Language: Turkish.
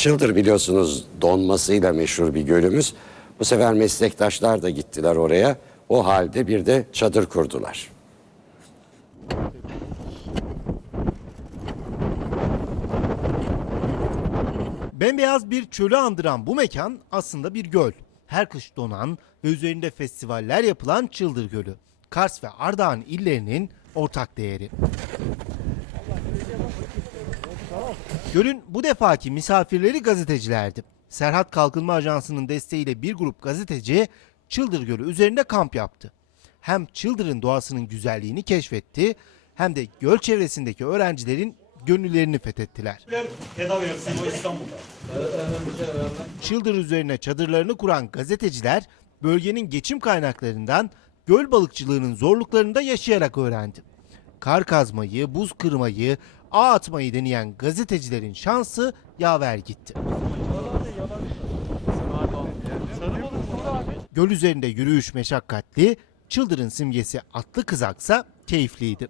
Çıldır biliyorsunuz donmasıyla meşhur bir gölümüz. Bu sefer meslektaşlar da gittiler oraya. O halde bir de çadır kurdular. Bembeyaz bir çölü andıran bu mekan aslında bir göl. Her kış donan ve üzerinde festivaller yapılan Çıldır Gölü. Kars ve Ardahan illerinin ortak değeri. Gölün bu defaki misafirleri gazetecilerdi. Serhat Kalkınma Ajansı'nın desteğiyle bir grup gazeteci Çıldır Gölü üzerinde kamp yaptı. Hem Çıldır'ın doğasının güzelliğini keşfetti hem de göl çevresindeki öğrencilerin gönüllerini fethettiler. Çıldır üzerine çadırlarını kuran gazeteciler bölgenin geçim kaynaklarından göl balıkçılığının zorluklarını da yaşayarak öğrendi. Kar kazmayı, buz kırmayı, ağ atmayı deneyen gazetecilerin şansı yaver gitti. Göl üzerinde yürüyüş meşakkatli, Çıldır'ın simgesi atlı kızaksa keyifliydi.